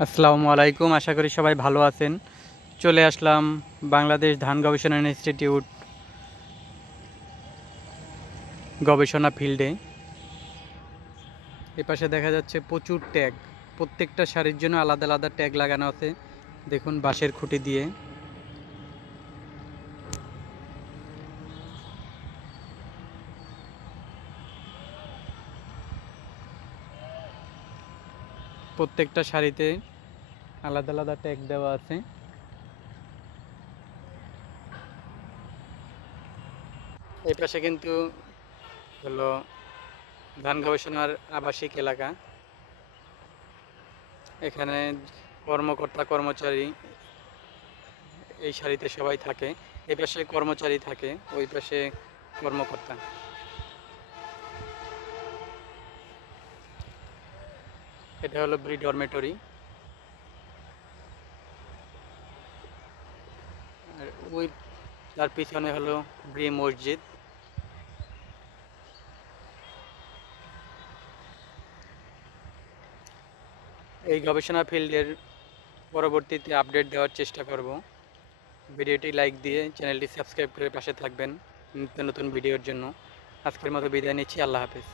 আসসালামু আলাইকুম, আশা করি সবাই ভালো আছেন। চলে আসলাম বাংলাদেশ ধান গবেষণা ইনস্টিটিউট গবেষণা ফিল্ডে। এপাশে দেখা যাচ্ছে প্রচুর ট্যাগ, প্রত্যেকটা সারির জন্য আলাদা আলাদা ট্যাগ লাগানো আছে। দেখুন বাঁশের খুঁটি দিয়ে। প্রত্যেকটা সারিতে আলাদা আলাদা ট্যাগ দেওয়া আছে। এই পাশে কিন্তু হলো ধান গবেষণার আবাসিক এলাকা। এখানে কর্মকর্তা কর্মচারী এই সারিতে সবাই থাকে। এই পাশে কর্মচারী থাকে, ওই পাশে কর্মকর্তা। এটা হলো ব্রি ডরমেটরি। আর ওই তার পিছনে হলো ব্রি মসজিদ। এই গবেষণা ফিল্ডের পরবর্তীতে আপডেট দেওয়ার চেষ্টা করব। ভিডিওটি লাইক দিয়ে চ্যানেলটি সাবস্ক্রাইব করে পাশে থাকবেন নিত্য নতুন ভিডিওর জন্য। আজকের মতো বিদায় নিচ্ছি, আল্লাহ হাফেজ।